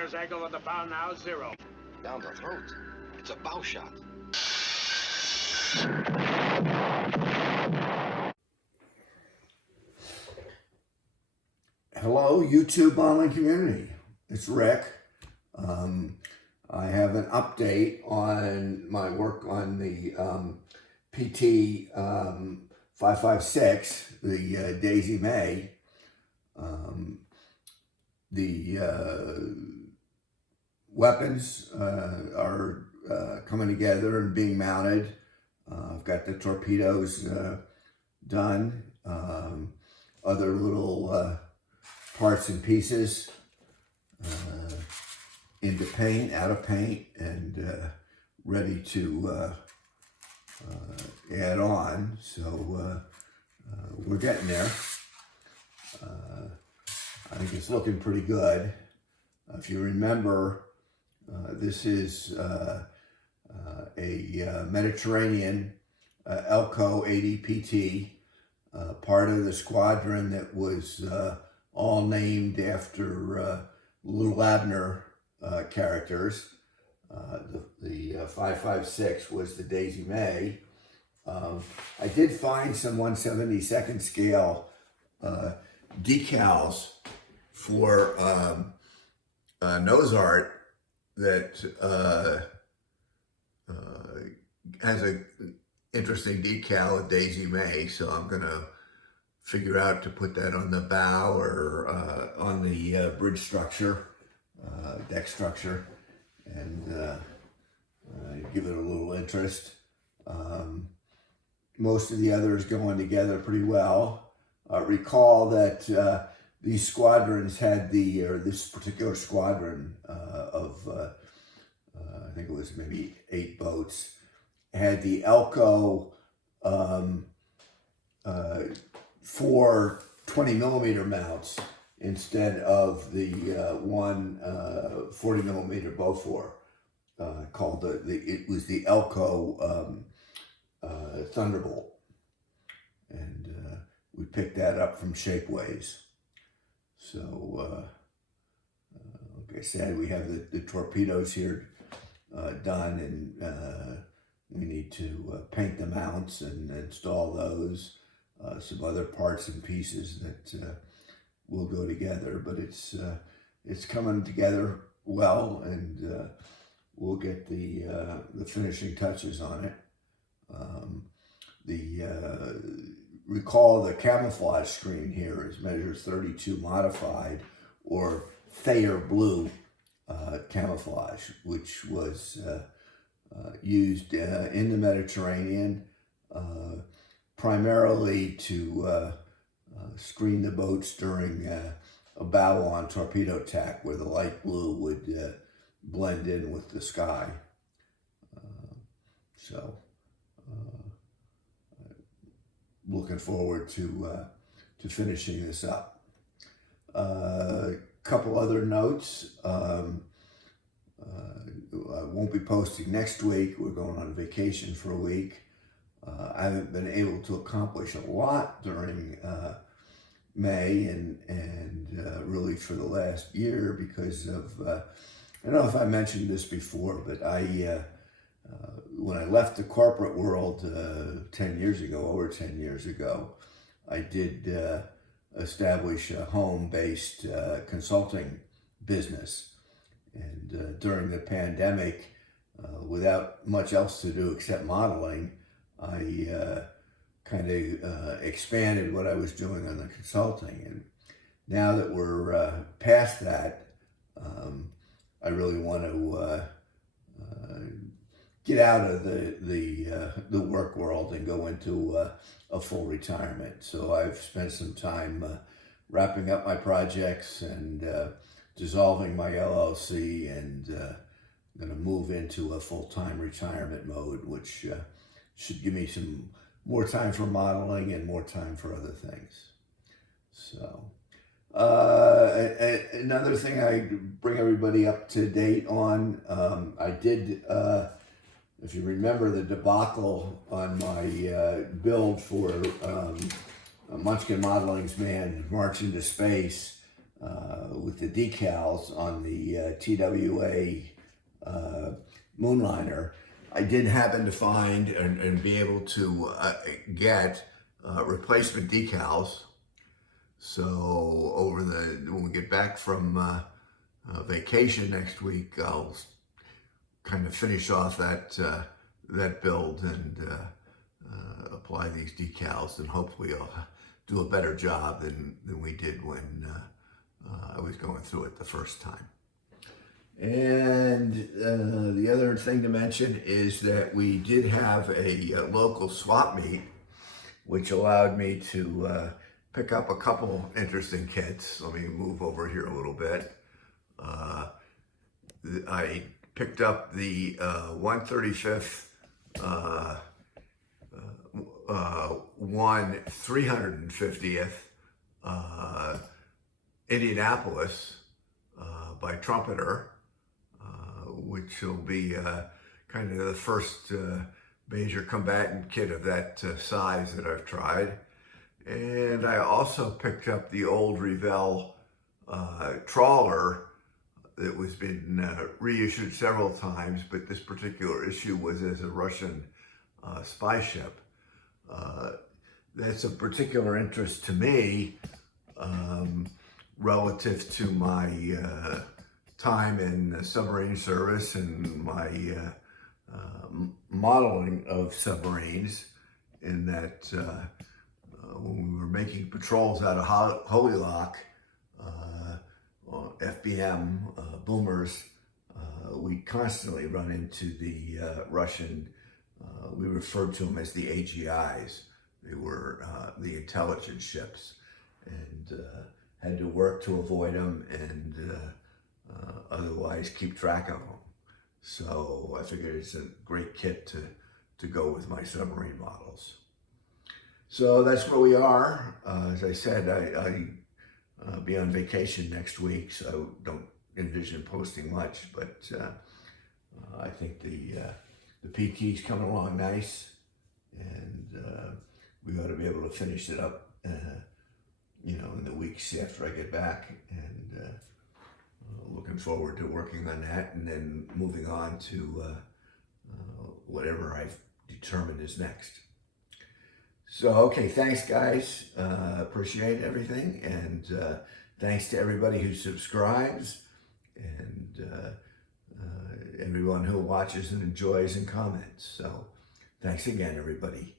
Tires angle at the bow now, 0. Down the throat. It's a bow shot. Hello, YouTube modeling community. It's Rick. I have an update on my work on the PT 556, the Daisy Mae. The weapons are coming together and being mounted. I've got the torpedoes done. Other little parts and pieces into paint, out of paint, and ready to add on. So we're getting there. I think it's looking pretty good. If you remember, this is a Mediterranean Elco ADPT, part of the squadron that was all named after Little Abner characters. The 556 was the Daisy Mae. I did find some 1/72nd scale decals for nose art that has a interesting decal of Daisy Mae, so I'm gonna figure out to put that on the bow or on the bridge structure, deck structure, and give it a little interest. Most of the others going together pretty well. Recall that these squadrons had this particular squadron of, I think it was maybe 8 boats, had the Elco 4 20mm mounts instead of the one 40mm Bofors, called it was the Elco Thunderbolt, and we picked that up from Shapeways. So like I said, we have the torpedoes here done, and we need to paint the mounts and install those. Some other parts and pieces that will go together, but it's coming together well, and we'll get the finishing touches on it. Recall the camouflage screen here is measures 32 modified, or Thayer Blue camouflage, which was used in the Mediterranean, primarily to screen the boats during a bow-on torpedo attack, where the light blue would blend in with the sky. Looking forward to finishing this up. Couple other notes. I won't be posting next week. We're going on vacation for a week. I haven't been able to accomplish a lot during May and really for the last year because of, I don't know if I mentioned this before, but when I left the corporate world 10 years ago, over 10 years ago, I did establish a home-based consulting business. And during the pandemic, without much else to do except modeling, I kind of expanded what I was doing on the consulting. And now that we're past that, I really want to get out of the work world and go into a full retirement. So I've spent some time wrapping up my projects and dissolving my LLC, and going to move into a full-time retirement mode, which should give me some more time for modeling and more time for other things. So another thing I bring everybody up to date on, I did, if you remember the debacle on my build for Munchkin Modeling's Man March into Space, with the decals on the TWA Moonliner. I did happen to find and be able to get replacement decals. So when we get back from vacation next week, I'll kind of finish off that build and apply these decals, and hopefully I'll do a better job than we did when I was going through it the first time. And the other thing to mention is that we did have a local swap meet, which allowed me to pick up a couple interesting kits. Let me move over here a little bit. I picked up the 135th 350th Indianapolis by Trumpeter, which will be kind of the first major combatant kit of that size that I've tried. And I also picked up the old Revell trawler that was been reissued several times, but this particular issue was as a Russian spy ship. That's of particular interest to me relative to my time in submarine service and my modeling of submarines, in that when we were making patrols out of Holy Lock, FBM boomers, we constantly run into the Russian, we referred to them as the AGIs. They were the intelligence ships, and had to work to avoid them and otherwise keep track of them. So I figured it's a great kit to go with my submarine models. So that's where we are. As I said, I'll be on vacation next week, so don't envision posting much, but I think the PT's coming along nice, and we ought to be able to finish it up, in the weeks after I get back, and looking forward to working on that and then moving on to whatever I've determined is next. So, okay, thanks guys, appreciate everything, and thanks to everybody who subscribes, and everyone who watches and enjoys and comments. So, thanks again, everybody.